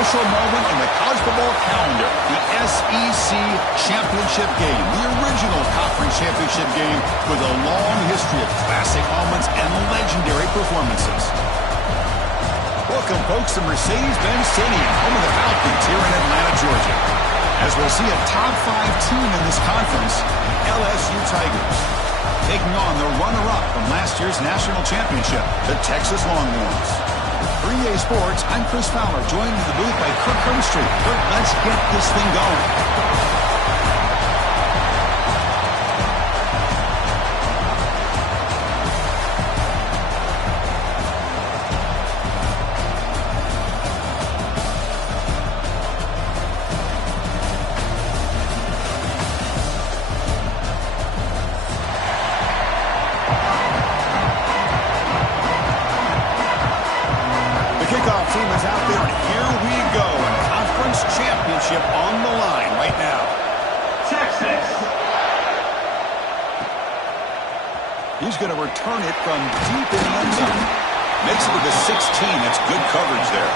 special moment in the college football calendar, the SEC championship game, the original conference championship game with a long history of classic moments and legendary performances. Welcome, folks, to Mercedes-Benz Stadium, home of the Falcons here in Atlanta, Georgia. As we'll see a top 5 team in this conference, LSU Tigers, taking on the runner-up from last year's national championship, the Texas Longhorns. For EA Sports, I'm Chris Fowler, joined in the booth by Kirk Hermstreet. Kirk, let's get this thing going. Team is out there, and here we go. A conference championship on the line right now. Texas. He's going to return it from deep in the end zone. Makes it to the 16. That's good coverage there.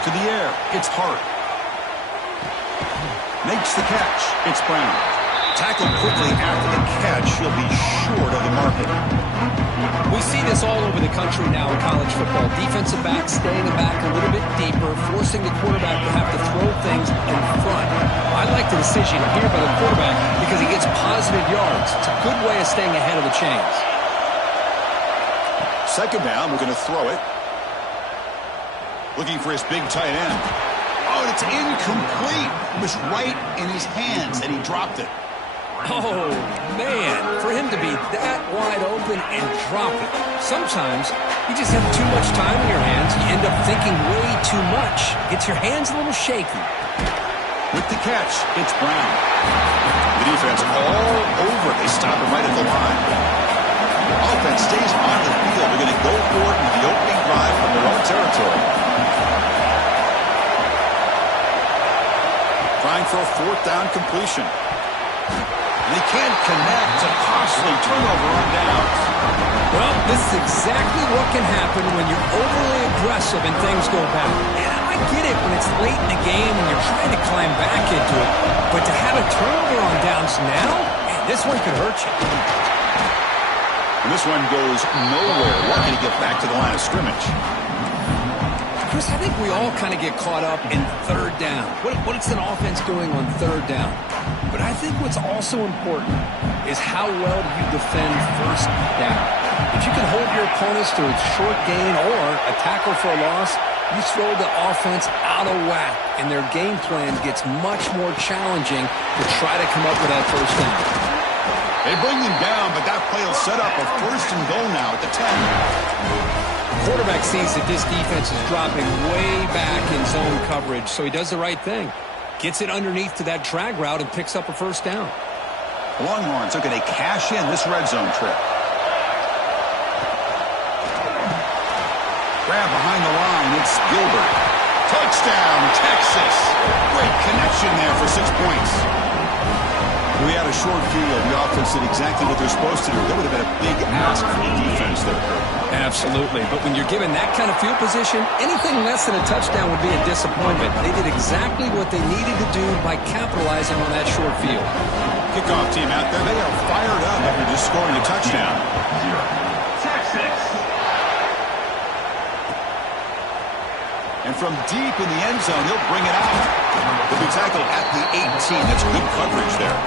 To the air, it's Hart. Makes the catch, it's Brown. Tackled quickly after the catch, he'll be short of the marker. We see this all over the country now in college football. Defensive backs staying back a little bit deeper, forcing the quarterback to have to throw things in front. I like the decision here by the quarterback because he gets positive yards. It's a good way of staying ahead of the chains. Second down, we're going to throw it. Looking for his big tight end. Oh, it's incomplete. It was right in his hands, and he dropped it. Oh, man, for him to be that wide open and drop it. Sometimes you just have too much time in your hands. You end up thinking way too much. Gets your hands a little shaky. With the catch, it's Brown. The defense all over it. They stop him right at the line. Offense stays on the field. They're going to go for it in the opening drive from their own territory. Trying for a 4th down completion. And he can't connect. A costly turnover on downs. Well, this is exactly what can happen when you're overly aggressive and things go bad. And I get it when it's late in the game and you're trying to climb back into it. But to have a turnover on downs now, man, this one could hurt you. And this one goes nowhere. Lucky to get back to the line of scrimmage. Chris, I think we all kind of get caught up in 3rd down. What is an offense doing on 3rd down? But I think what's also important is how well do you defend 1st down. If you can hold your opponents to a short gain or a tackle for a loss, you throw the offense out of whack, and their game plan gets much more challenging to try to come up with that 1st down. They bring him down, but that play will set up a 1st and goal now at the 10. Quarterback sees that this defense is dropping way back in zone coverage, so he does the right thing. Gets it underneath to that drag route and picks up a 1st down. The Longhorns are going to cash in this red zone trip. Grab behind the line, it's Gilbert. Touchdown, Texas. Great connection there for 6 points. We had a short field. The offense did exactly what they're supposed to do. That would have been a big ask for the defense there. Absolutely. But when you're given that kind of field position, anything less than a touchdown would be a disappointment. They did exactly what they needed to do by capitalizing on that short field. Kickoff team out there. They are fired up after just scoring a touchdown. Texas. And from deep in the end zone, he'll bring it out. He'll be tackled at the 18. That's good coverage there.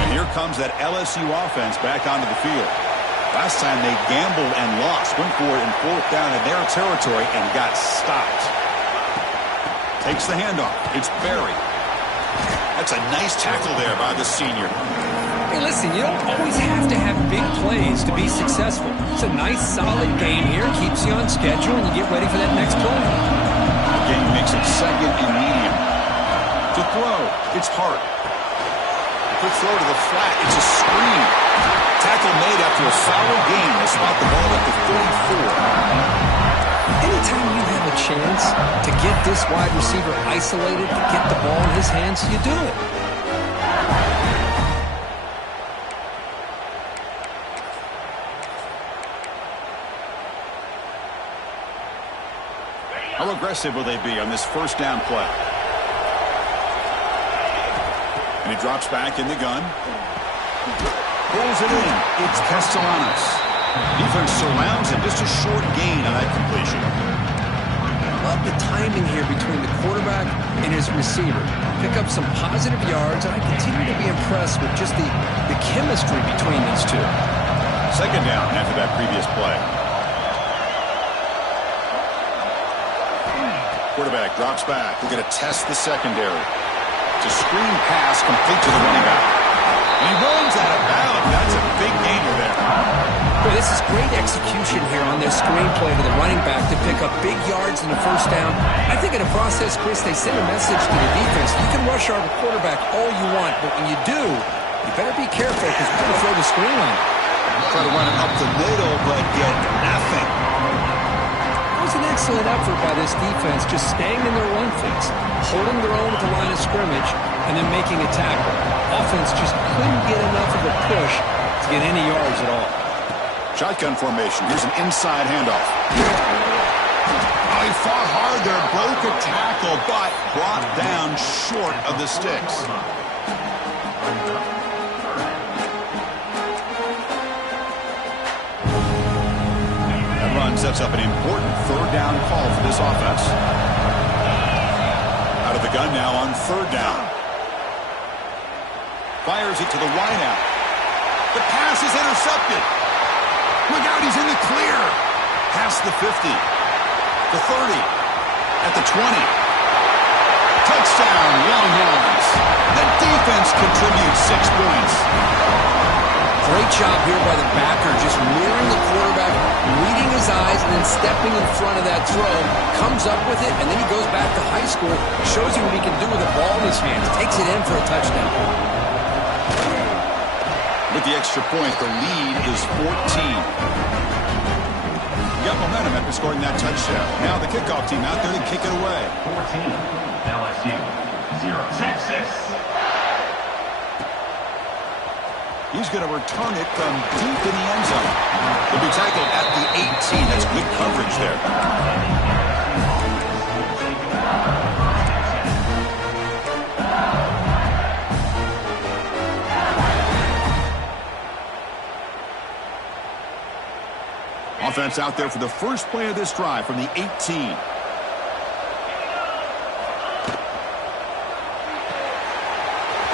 And here comes that LSU offense back onto the field. Last time they gambled and lost. Went for it in 4th down in their territory and got stopped. Takes the handoff. It's Berry. That's a nice tackle there by the senior. Hey, listen, you don't always have to have big plays to be successful. It's a nice, solid game here. Keeps you on schedule, and you get ready for that next play. The game makes it second and medium. To throw, it's Hart. Quick throw to the flat. It's a screen. Tackle made after a solid gain. They spot the ball at the 34. Anytime you have a chance to get this wide receiver isolated, to get the ball in his hands, you do it. How aggressive will they be on this first down play? And he drops back in the gun. Pulls it in. It's Castellanos. Defense surrounds him. Just a short gain on that completion. Love the timing here between the quarterback and his receiver. Pick up some positive yards, and I continue to be impressed with just the chemistry between these two. Second down after that previous play. Quarterback drops back. We're going to test the secondary. It's a screen pass complete to the running back. And he runs out of bounds. That's a big gainer there. Boy, this is great execution here on their screen play to the running back to pick up big yards in the first down. I think in the process, Chris, they send a message to the defense. You can rush our quarterback all you want, but when you do, you better be careful because we're going to throw the screen on him. Try to run it up the middle, but get nothing. It was an excellent effort by this defense, just staying in their run fix, holding their own at the line of scrimmage, and then making a tackle. Offense just couldn't get enough of a push to get any yards at all. Shotgun formation. Here's an inside handoff. Oh, he fought hard there, broke a tackle, but brought down short of the sticks. That run sets up an important third down call for this offense. Out of the gun now on third down. Fires it to the wideout. The pass is intercepted. Look out, he's in the clear. Past the 50. The 30. At the 20. Touchdown, Longhorns. The defense contributes 6 points. Great job here by the backer, just mirroring the quarterback, reading his eyes, and then stepping in front of that throw. Comes up with it, and then he goes back to high school. Shows you what he can do with the ball in his hands. Takes it in for a touchdown. With the extra point, the lead is 14. You got momentum after scoring that touchdown. Now the kickoff team out there to kick it away. 14, LSU, 0, Texas. He's going to return it from deep in the end zone. He'll be tackled at the 18. That's good coverage there. Offense out there for the first play of this drive from the 18.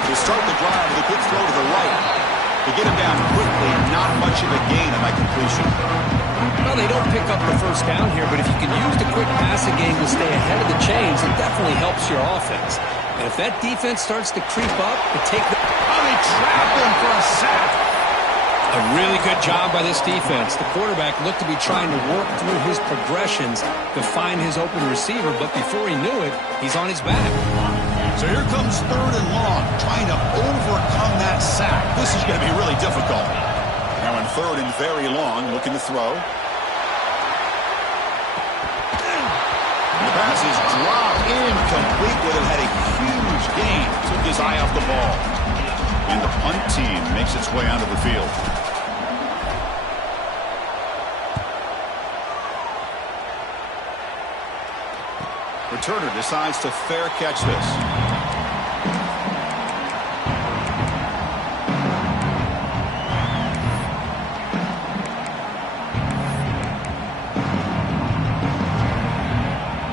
To start the drive with a quick throw to the right. To get him down quickly, not much of a gain on that completion. Well, they don't pick up the first down here, but if you can use the quick passing game to stay ahead of the chains, it definitely helps your offense. And if that defense starts to creep up and take the... Oh, they trap him for a sack. A really good job by this defense. The quarterback looked to be trying to work through his progressions to find his open receiver, but before he knew it, he's on his back. So here comes third and long, trying to overcome that sack. This is going to be really difficult. Now in third and very long, looking to throw. And the pass is dropped incomplete. Would have had a huge gain. Took his eye off the ball. And the punt team makes its way onto the field. Returner decides to fair catch this.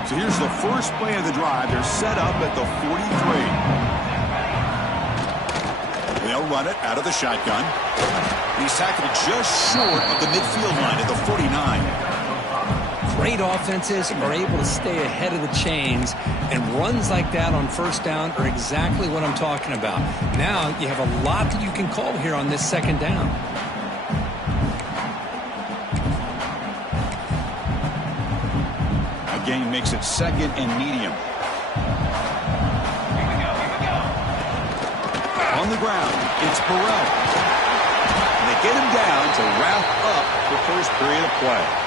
So here's the first play of the drive. They're set up at the 43. They'll run it out of the shotgun. He's tackled just short of the midfield line at the 49. great offenses are able to stay ahead of the chains, and runs like that on first down are exactly what I'm talking about. Now you have a lot that you can call here on this second down. Again, makes it second and medium. On the ground, it's Burrell. And they get him down to wrap up the first period of play.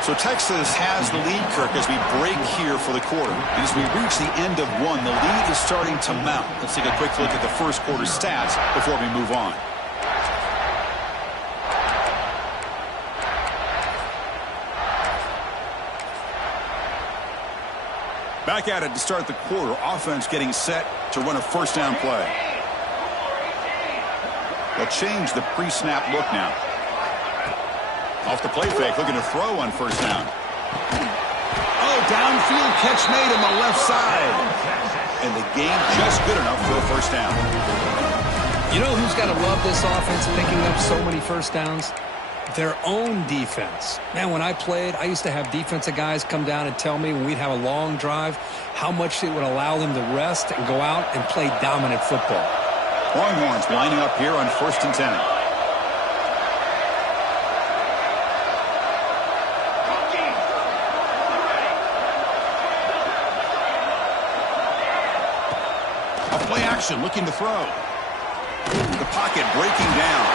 So Texas has the lead, Kirk, as we break here for the quarter. And as we reach the end of one, the lead is starting to mount. Let's take a quick look at the first quarter stats before we move on. Back at it to start the quarter. Offense getting set to run a first down play. They'll change the pre-snap look now. Off the play fake, looking to throw on first down. Oh, downfield catch made on the left side. And the game just good enough for a first down. You know who's got to love this offense picking up so many first downs? Their own defense. Man, when I played, I used to have defensive guys come down and tell me when we'd have a long drive how much it would allow them to rest and go out and play dominant football. Longhorns lining up here on 1st and 10. A play action, looking to throw. The pocket breaking down.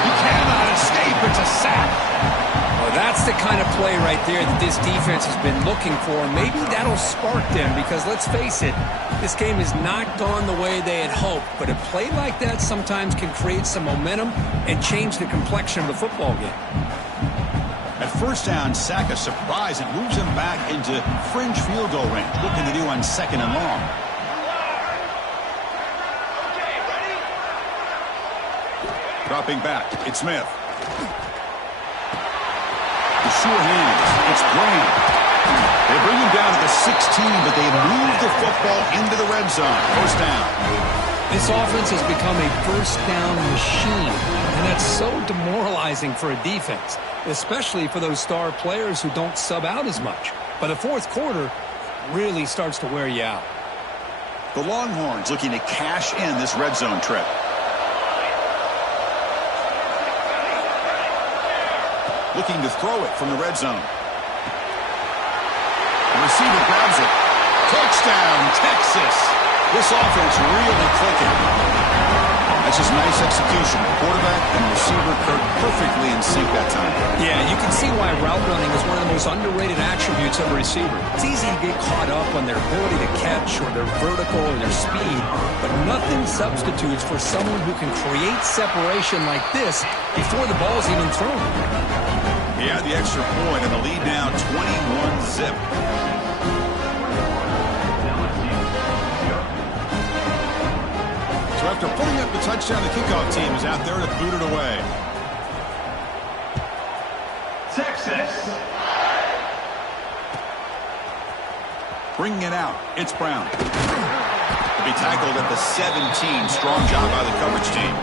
He cannot escape. It's a sack. Well, that's the kind of play right there that this defense has been looking for. Maybe that'll spark them because, let's face it, this game has not gone the way they had hoped. But a play like that sometimes can create some momentum and change the complexion of the football game. At first down, sack a surprise. It moves him back into fringe field goal range. Looking to do on 2nd and long. Dropping back, it's Smith. The sure hands, it's Graham. They bring him down to the 16, but they move the football into the red zone. First down. This offense has become a first down machine, and that's so demoralizing for a defense, especially for those star players who don't sub out as much. But the fourth quarter really starts to wear you out. The Longhorns looking to cash in this red zone trip. Looking to throw it from the red zone. The receiver grabs it. Touchdown, Texas. This offense really clicking. That's just nice execution. Quarterback and receiver perfectly in sync that time. Yeah, you can see why route running is one of the most underrated attributes of a receiver. It's easy to get caught up on their ability to catch or their vertical or their speed, but nothing substitutes for someone who can create separation like this before the ball's even thrown. He had the extra point and the lead now 21-zip. So after putting up the touchdown, the kickoff team is out there to boot it away. Texas. Bringing it out, it's Brown. To be tackled at the 17. Strong job by the coverage team.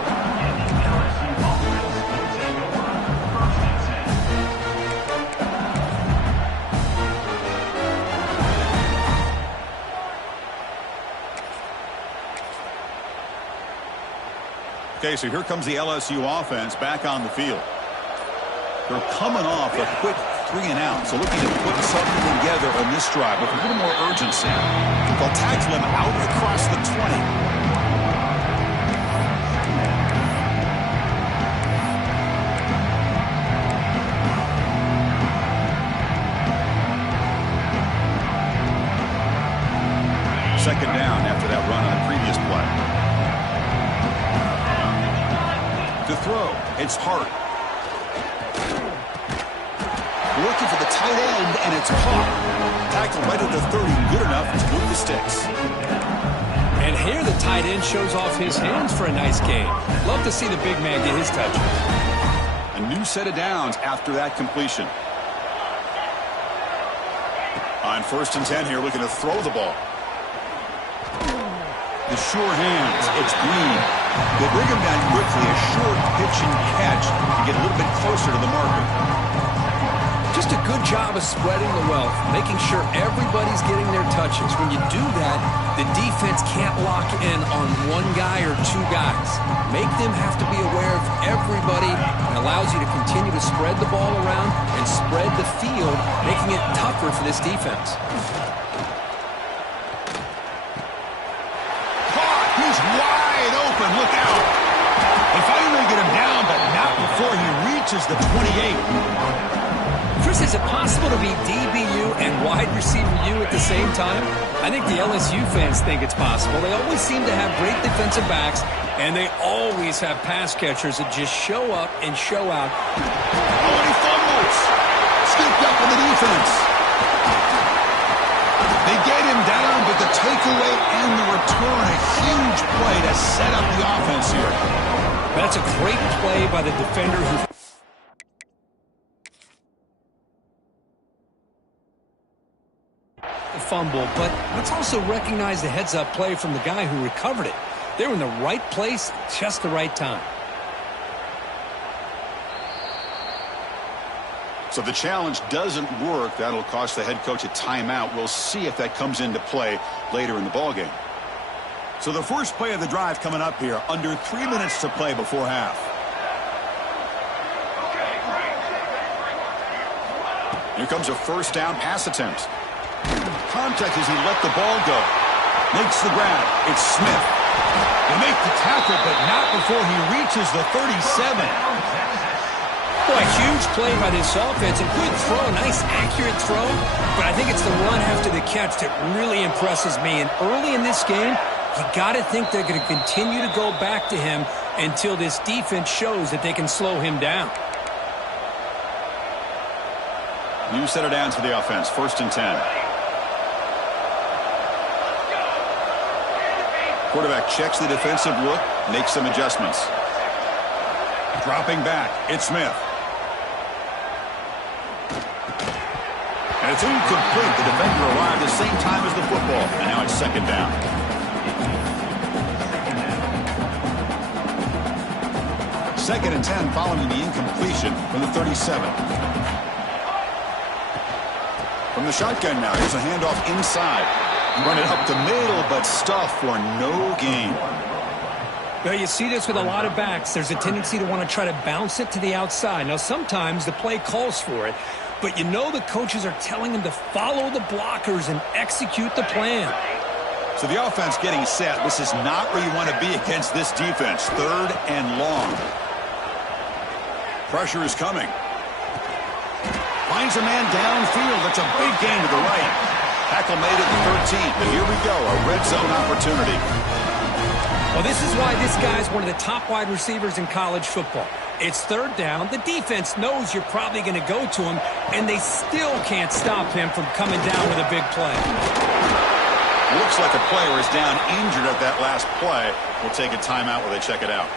Okay, so here comes the LSU offense back on the field. They're coming off a quick 3-and-out, so looking to put something together on this drive with a little more urgency. They'll tackle him out across the 20. Second down after that run on the previous play. To throw, it's Hart. Looking for the tight end, and it's caught. Tackled right at the 30, good enough to move the sticks. And here the tight end shows off his hands for a nice game. Love to see the big man get his touches. A new set of downs after that completion. On 1st and 10 here, looking to throw the ball. The sure hands, it's Green. They bring him down quickly, a short pitch and catch to get a little bit closer to the marker. Just a good job of spreading the wealth, making sure everybody's getting their touches. When you do that, the defense can't lock in on one guy or two guys. Make them have to be aware of everybody, and allows you to continue to spread the ball around and spread the field, making it tougher for this defense. Caught! He's wide open. Look out! They finally get him down, but not before he reaches the 28. Chris, is it possible to be DBU and wide receiver U at the same time? I think the LSU fans think it's possible. They always seem to have great defensive backs, and they always have pass catchers that just show up and show out. Oh, and he fumbles! Scooped up in the defense. They get him down, but the takeaway and the return, a huge play to set up the offense here. That's a great play by the defender who... fumble, but let's also recognize the heads-up play from the guy who recovered it. They were in the right place, just the right time. So the challenge doesn't work. That'll cost the head coach a timeout. We'll see if that comes into play later in the ballgame. So the first play of the drive coming up here, under 3 minutes to play before half. Here comes a first down pass attempt. Contact as he let the ball go. Makes the grab. It's Smith. They make the tackle, but not before he reaches the 37. Boy, huge play by this offense. A good throw, nice accurate throw. But I think it's the run after the catch that really impresses me. And early in this game, you got to think they're going to continue to go back to him until this defense shows that they can slow him down. You set it down to the offense. 1st and 10. Quarterback checks the defensive look, makes some adjustments. Dropping back, it's Smith. And it's incomplete. The defender arrived the same time as the football, and now it's 2nd down. Second and 10 following the incompletion from the 37. From the shotgun now, here's a handoff inside. Run it up the middle, but stuff for no gain. Well, you see this with a lot of backs. There's a tendency to want to try to bounce it to the outside. Now, sometimes the play calls for it, but you know the coaches are telling them to follow the blockers and execute the plan. So the offense getting set. This is not where you want to be against this defense. 3rd and long. Pressure is coming. Finds a man downfield. That's a big gain to the right. Tackle made at the 13, but here we go, a red zone opportunity. Well, this is why this guy's one of the top wide receivers in college football. It's 3rd down. The defense knows you're probably going to go to him, and they still can't stop him from coming down with a big play. Looks like a player is down injured at that last play. We'll take a timeout while they check it out.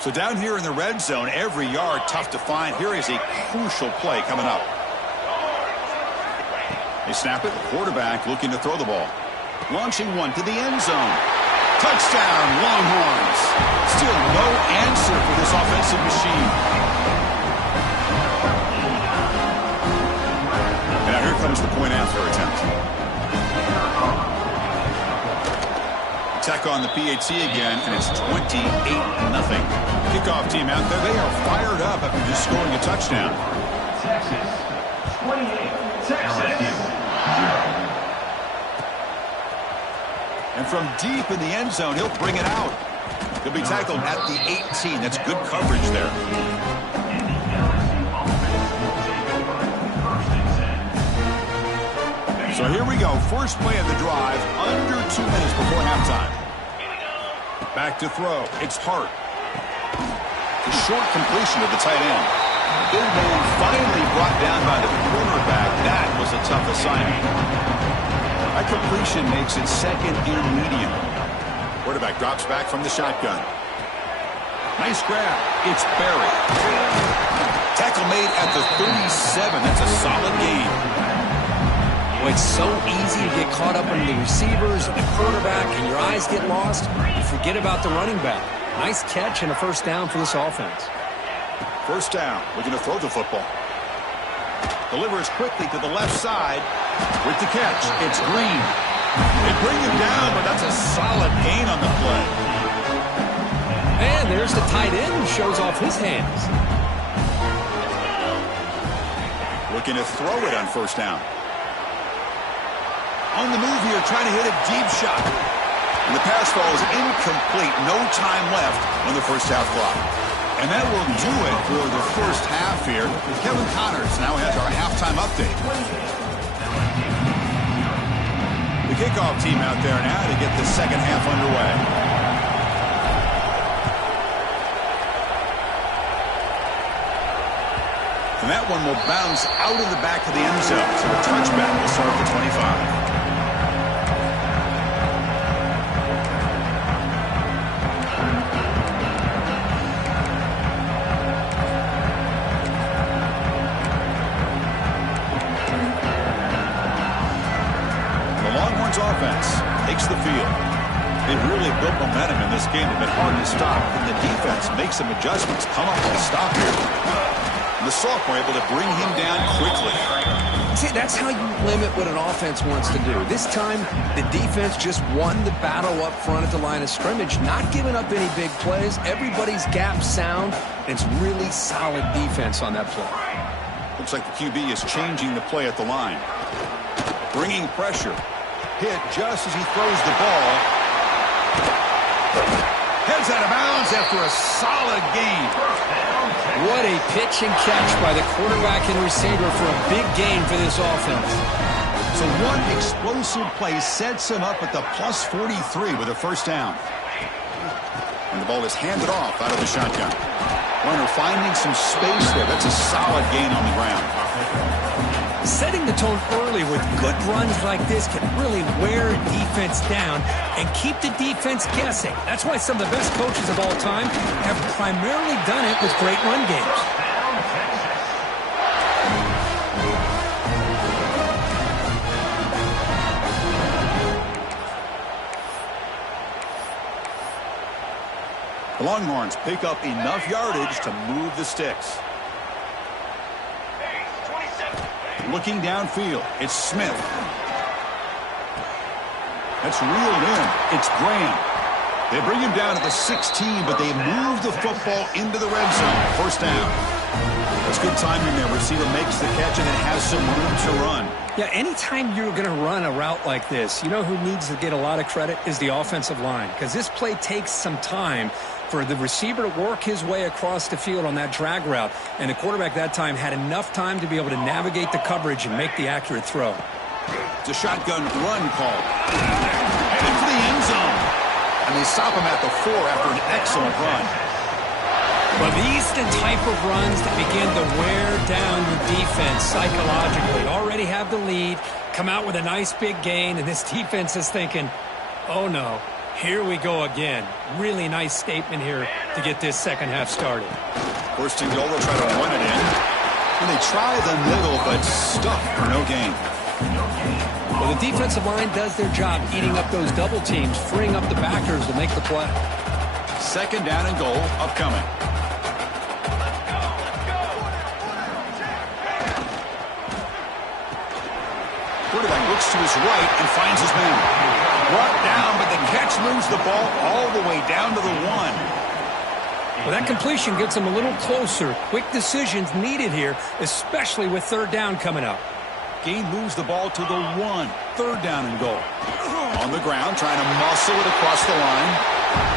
So down here in the red zone, every yard tough to find. Here is a crucial play coming up. They snap it. Quarterback looking to throw the ball. Launching one to the end zone. Touchdown, Longhorns. Still no answer for this offensive machine. And now here comes the point after attempt. Attack on the PAT again, and it's 28-0. Kickoff team out there. They are fired up after just scoring a touchdown. Texas, 28, Texas, 0. And from deep in the end zone, he'll bring it out. He'll be tackled at the 18. That's good coverage there. So here we go. First play of the drive, under 2 minutes before halftime. Back to throw. It's Hart. A short completion to the tight end. Big man finally brought down by the quarterback. That was a tough assignment. That completion makes it 2nd and medium. Quarterback drops back from the shotgun. Nice grab. It's Barry. Tackle made at the 37. That's a solid gain. Well, it's so easy to get caught up in the receivers and the quarterback, and your eyes get lost. You forget about the running back. Nice catch and a first down for this offense. First down. We're going to throw the football. Delivers quickly to the left side. With the catch, it's Green. They bring him down, but that's a solid gain on the play. And there's the tight end who shows off his hands. Looking to throw it on first down. On the move here, trying to hit a deep shot. And the pass falls incomplete. No time left on the first half clock. And that will do it for the first half here. Kevin Connors now has our halftime update. The kickoff team out there now to get the second half underway. And that one will bounce out of the back of the end zone. So a touchback will start at the 25. Offense takes the field. They really built momentum in this game. They've been hard to stop. And the defense makes some adjustments. Come up with a stop here. And the sophomore able to bring him down quickly. See, that's how you limit what an offense wants to do. This time, the defense just won the battle up front at the line of scrimmage, not giving up any big plays. Everybody's gap sound, and it's really solid defense on that play. Looks like the QB is changing the play at the line. Bringing pressure. Hit just as he throws the ball. Heads out of bounds after a solid gain. What a pitch and catch by the quarterback and receiver for a big gain for this offense. So one explosive play sets him up at the plus 43 with a first down. And the ball is handed off out of the shotgun. Runner finding some space there. That's a solid gain on the ground. Setting the tone early with good runs like this can really wear a defense down and keep the defense guessing. That's why some of the best coaches of all time have primarily done it with great run games. The Longhorns pick up enough yardage to move the sticks. Looking downfield, it's Smith. That's reeled in. It's Graham. They bring him down to the 16, but they move the football into the red zone. First down. That's good timing there. Receiver makes the catch and then has some room to run. Yeah, anytime you're going to run a route like this, you know who needs to get a lot of credit is the offensive line, because this play takes some time for the receiver to work his way across the field on that drag route, and the quarterback that time had enough time to be able to navigate the coverage and make the accurate throw. It's a shotgun run call. Headed for the end zone. And they stop him at the 4 after an excellent run. Well, these are the type of runs that begin to wear down your defense psychologically. Already have the lead, come out with a nice big gain, and this defense is thinking, oh no, here we go again. Really nice statement here to get this second half started. First and goal, they'll try to run it in. And they try the middle, but stuck for no gain. Well, the defensive line does their job eating up those double teams, freeing up the backers to make the play. Second down and goal upcoming. Quarterback looks to his right and finds his man. Brought down, but the catch moves the ball all the way down to the 1. Well, that completion gets him a little closer. Quick decisions needed here, especially with third down coming up. Gain moves the ball to the 1. Third down and goal. On the ground, trying to muscle it across the line.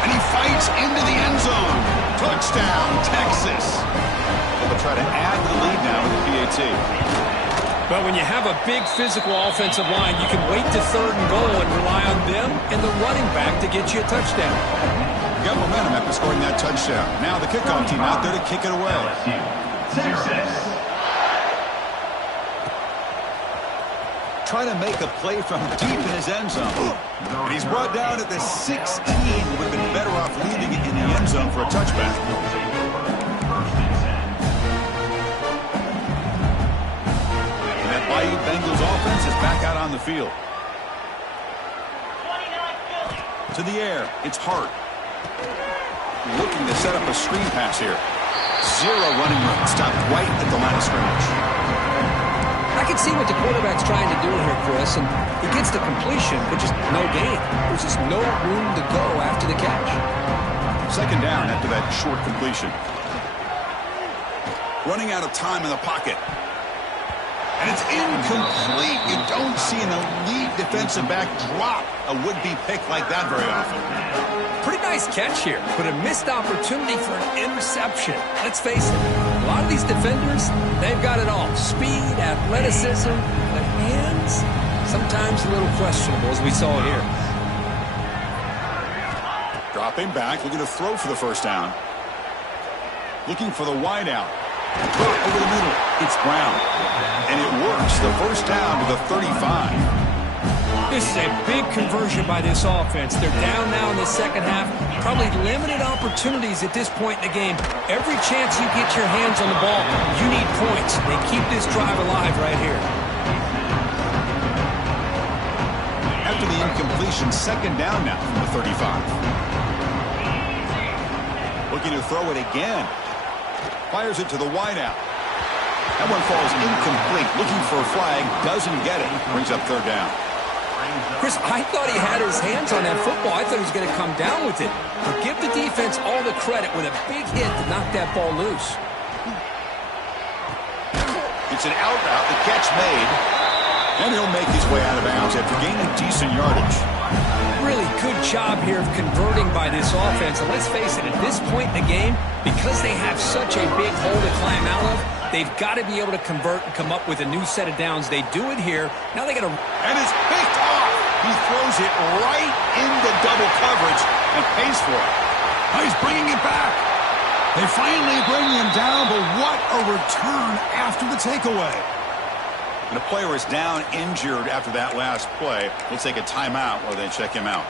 And he fights into the end zone. Touchdown, Texas. They'll try to add to the lead now with the PAT. But when you have a big physical offensive line, you can wait to third and goal and rely on them and the running back to get you a touchdown. You got momentum after scoring that touchdown. Now the kickoff team out there to kick it away. Trying to make a play from deep in his end zone. And he's brought down at the 16. Would have been better off leaving it in the end zone for a touchback. Bayou Bengals offense is back out field. To the air. It's Hart. Looking to set up a screen pass here. Zero running room. Stopped right at the line of scrimmage. I can see what the quarterback's trying to do here, Chris, and he gets the completion, but just no gain. There's just no room to go after the catch. Second down after that short completion. Running out of time in the pocket. And it's incomplete. You don't see an elite defensive back drop a would-be pick like that very often. Pretty nice catch here, but a missed opportunity for an interception. Let's face it, a lot of these defenders, they've got it all. Speed, athleticism, but hands, sometimes a little questionable, as we saw here. Dropping back, looking to throw for the first down. Looking for the wide out. Drop over the middle. It's Brown. And it works. The first down to the 35. This is a big conversion by this offense. They're down now in the second half. Probably limited opportunities at this point in the game. Every chance you get your hands on the ball, you need points. They keep this drive alive right here. After the incompletion, second down now from the 35. Looking to throw it again. Fires it to the wideout. That one falls incomplete. Looking for a flag. Doesn't get it. Brings up third down. Chris, I thought he had his hands on that football. I thought he was going to come down with it. But give the defense all the credit with a big hit to knock that ball loose. It's an out route. The catch made. And he'll make his way out of bounds after gaining decent yardage. Really good job here of converting by this offense. And let's face it, at this point in the game, because they have such a big hole to climb out of, they've got to be able to convert and come up with a new set of downs. They do it here. Now they got to... And it's picked off. He throws it right into double coverage and pays for it. Oh, he's bringing it back. They finally bring him down, but what a return after the takeaway. And the player is down injured after that last play. We'll take a timeout while they check him out.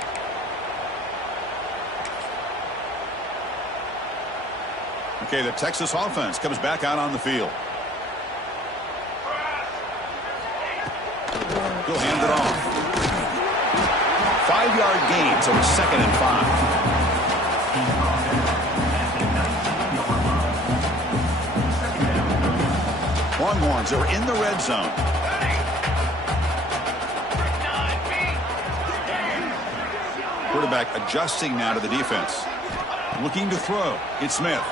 Okay, the Texas offense comes back out on the field. He'll hand it off. 5-yard gain, so it's 2nd and 5. Longhorns are in the red zone. Quarterback adjusting now to the defense. Looking to throw. It's Smith.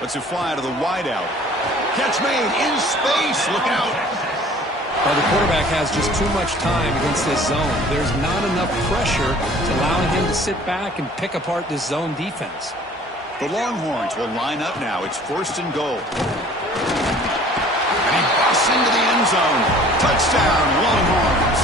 Lets it fly to the wideout. Catch made in space. Look out. Well, the quarterback has just too much time against this zone. There's not enough pressure to allowing him to sit back and pick apart this zone defense. The Longhorns will line up now. It's 1st and goal. And he busts into the end zone. Touchdown, Longhorns.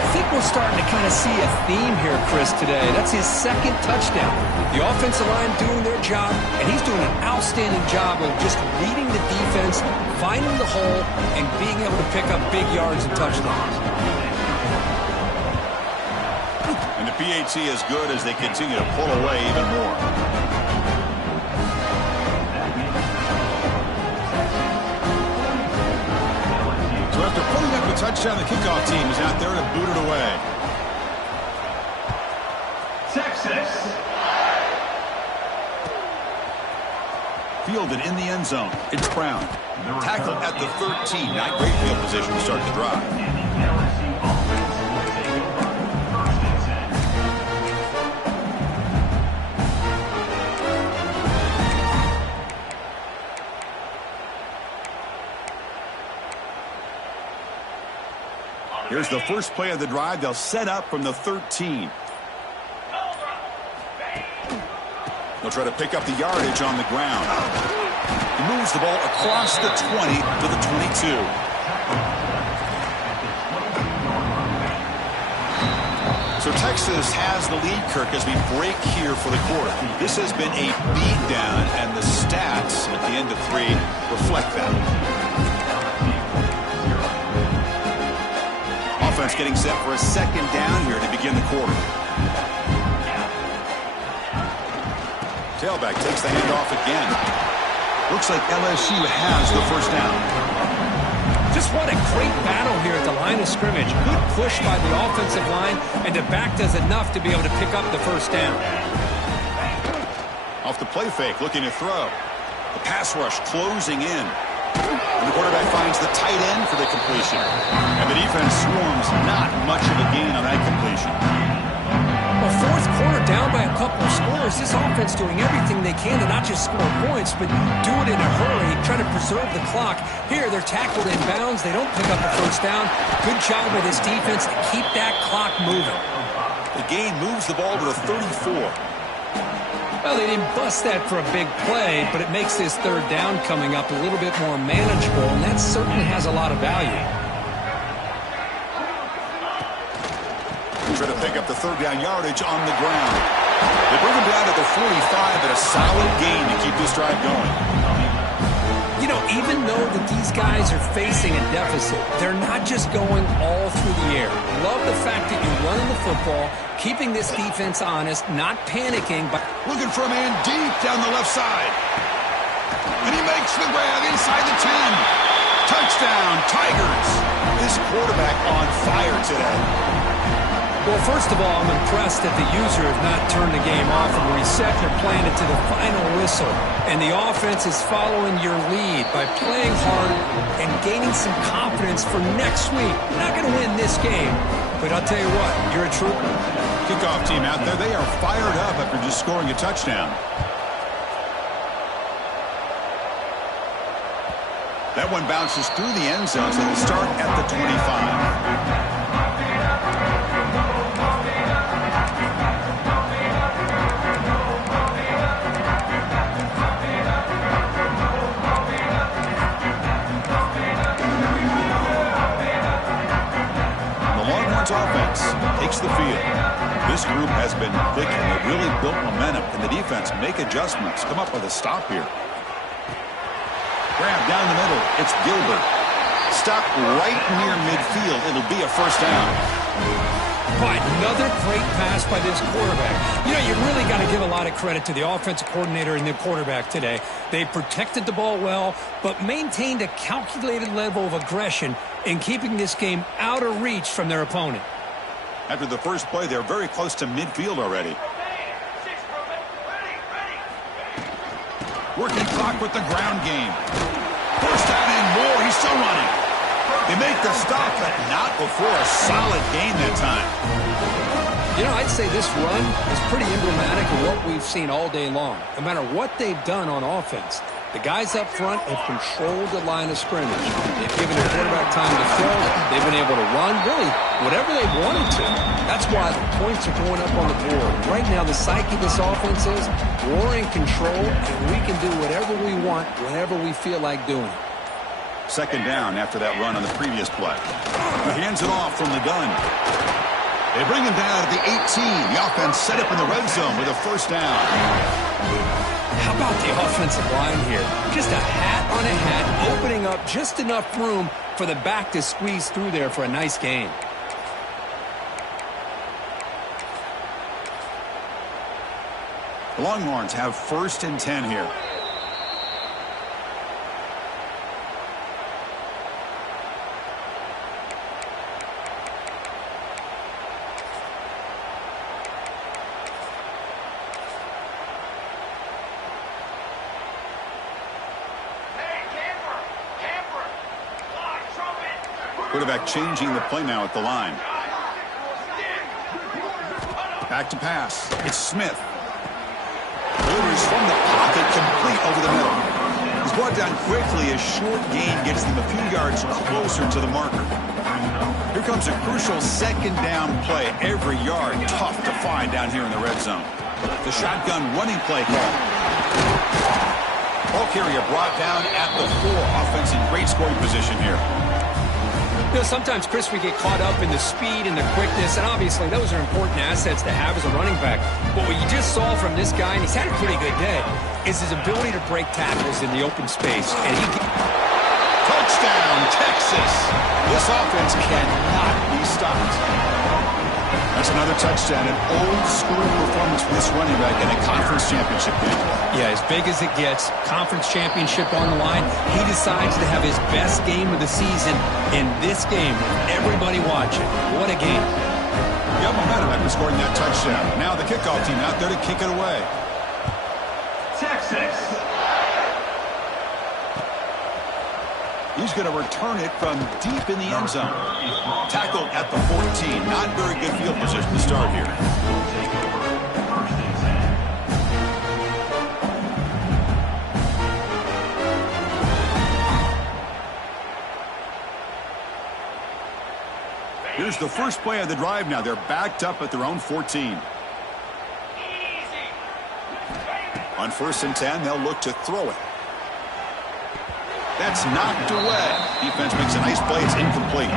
I think we're starting to kind of see a theme here, Chris, today. That's his 2nd touchdown. The offensive line doing their job, and he's doing an outstanding job of just reading the defense, finding the hole, and being able to pick up big yards and touchdowns. And the PAT is good as they continue to pull away even more. So after putting up a touchdown, the kickoff team is out there to boot it away. Texas. Fielded in the end zone. It's Brown. Tackled at the 13. Not great field position to start the drive. Here's the first play of the drive. They'll set up from the 13. They'll try to pick up the yardage on the ground. He moves the ball across the 20 to the 22. So Texas has the lead, Kirk, as we break here for the quarter. This has been a beatdown, and the stats at the end of 3 reflect that. Offense getting set for a second down here to begin the quarter. Tailback takes the handoff again. Looks like LSU has the first down. Just what a great battle here at the line of scrimmage. Good push by the offensive line, and the back does enough to be able to pick up the first down. Off the play fake, looking to throw. The pass rush closing in. And the quarterback finds the tight end for the completion. And the defense swarms. Not much of a gain on that completion. Well, fourth quarter down by a couple of scores. This offense doing everything they can to not just score points, but do it in a hurry, try to preserve the clock. Here, they're tackled in bounds. They don't pick up a first down. Good job by this defense to keep that clock moving. The gain moves the ball to the 34. Well, they didn't bust that for a big play, but it makes this third down coming up a little bit more manageable, and that certainly has a lot of value. Try to pick up the third down yardage on the ground. They bring him down to the 45, but a solid gain to keep this drive going. You know, even though that these guys are facing a deficit, they're not just going all through the air. Love the fact that you're running the football, keeping this defense honest, not panicking. But looking for a man deep down the left side. And he makes the grab inside the 10. Touchdown, Tigers. This quarterback on fire today. Well, first of all, I'm impressed that the user has not turned the game off and reset their plan into the final whistle. And the offense is following your lead by playing hard and gaining some confidence for next week. We're not going to win this game, but I'll tell you what, you're a trooper. Kickoff team out there, they are fired up after just scoring a touchdown. That one bounces through the end zone, so they'll start at the 25. Offense takes the field. This group has been clicking. They've really built momentum, and the defense make adjustments. Come up with a stop here. Grab down the middle. It's Gilbert. Stop right near midfield. It'll be a first down. Boy, another great pass by this quarterback. You know, you really got to give a lot of credit to the offensive coordinator and the quarterback today. They protected the ball well, but maintained a calculated level of aggression in keeping this game out of reach from their opponent. After the first play, they're very close to midfield already. Working clock with the ground game. First down and more. He's still running. They make the stop, but not before a solid gain that time. You know, I'd say this run is pretty emblematic of what we've seen all day long. No matter what they've done on offense, the guys up front have controlled the line of scrimmage. They've given the quarterback time to throw. They've been able to run, really, whatever they wanted to. That's why the points are going up on the board. Right now, the psyche of this offense is we're in control, and we can do whatever we want whenever we feel like doing it. Second down after that run on the previous play. He hands it off from the gun. They bring him down at the 18. The offense set up in the red zone with a first down. How about the offensive line here? Just a hat on a hat, opening up just enough room for the back to squeeze through there for a nice gain. The Longhorns have first and 10 here. Quarterback changing the play now at the line. Back to pass. It's Smith. Delivers from the pocket, complete over the middle. He's brought down quickly. A short gain gets them a few yards closer to the marker. Here comes a crucial second down play. Every yard tough to find down here in the red zone. The shotgun running play call. Ball carrier brought down at the 4. Offense in great scoring position here. You know, sometimes, Chris, we get caught up in the speed and the quickness, and obviously those are important assets to have as a running back. But what you just saw from this guy, and he's had a pretty good day, is his ability to break tackles in the open space. And Touchdown, Texas! This offense cannot be stopped. That's another touchdown, an old-school performance for this running back in a conference championship game. Yeah, as big as it gets, conference championship on the line, he decides to have his best game of the season in this game with everybody watching. What a game. Got momentum after scoring that touchdown. Now the kickoff team out there to kick it away. Texas. He's going to return it from deep in the end zone. Tackled at the 14. Not very good field position to start here. First and 10. Here's the first play of the drive now. They're backed up at their own 14. On 1st and 10, they'll look to throw it. That's knocked away. Defense makes a nice play. It's incomplete.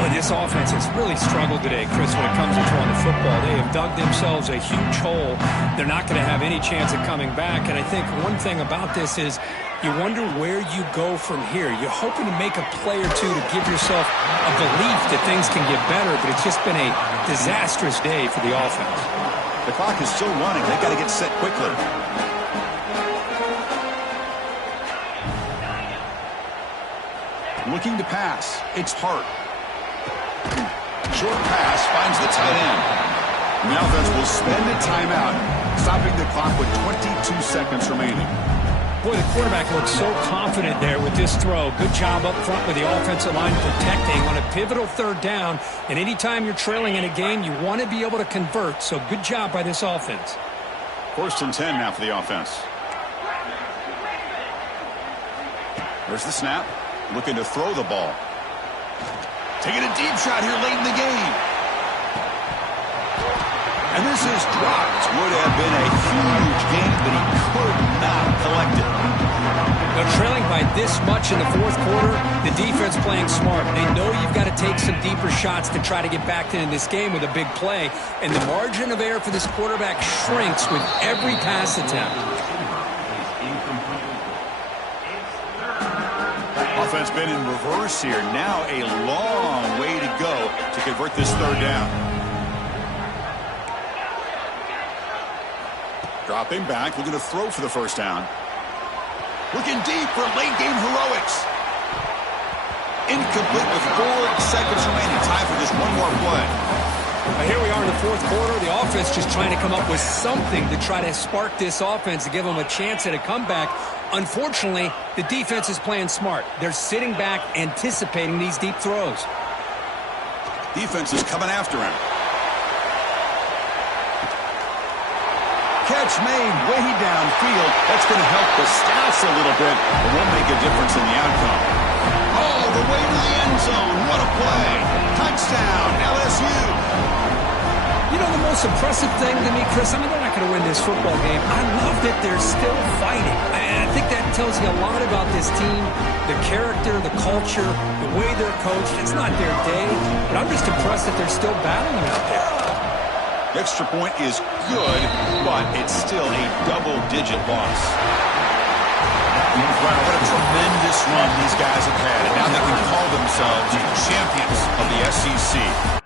Boy, this offense has really struggled today, Chris, when it comes to throwing the football. They have dug themselves a huge hole. They're not going to have any chance of coming back. And I think one thing about this is you wonder where you go from here. You're hoping to make a play or two to give yourself a belief that things can get better, but it's just been a disastrous day for the offense. The clock is still running. They've got to get set quickly. Looking to pass. It's Hart. Short pass finds the tight end. The offense will spend a timeout, stopping the clock with 22 seconds remaining. Boy, the quarterback looks so confident there with this throw. Good job up front with the offensive line protecting on a pivotal 3rd down. And anytime you're trailing in a game, you want to be able to convert. So good job by this offense. 1st and 10 now for the offense. There's the snap. Looking to throw the ball. Taking a deep shot here late in the game. And this is dropped. Would have been a huge gain, but he could not collect it. They're trailing by this much in the 4th quarter. The defense playing smart. They know you've got to take some deeper shots to try to get back into this game with a big play. And the margin of error for this quarterback shrinks with every pass attempt. Offense been in reverse here. Now a long way to go to convert this 3rd down. Dropping back, looking to throw for the 1st down. Looking deep for late game heroics. Incomplete with 4 seconds remaining. Time for just one more play. Here we are in the 4th quarter. The offense just trying to come up with something to try to spark this offense to give them a chance at a comeback. Unfortunately, the defense is playing smart. They're sitting back, anticipating these deep throws. Defense is coming after him. Catch made way downfield. That's going to help the stats a little bit, but won't make a difference in the outcome. All the way to the end zone. What a play. Touchdown, LSU. You know, the most impressive thing to me, Chris, I mean, they're not going to win this football game. I love that they're still fighting. I think that tells you a lot about this team, the character, the culture, the way they're coached. It's not their day, but I'm just impressed that they're still battling out there. The extra point is good, but it's still a double-digit loss. Wow, what a tremendous run these guys have had, and now they can call themselves champions of the SEC.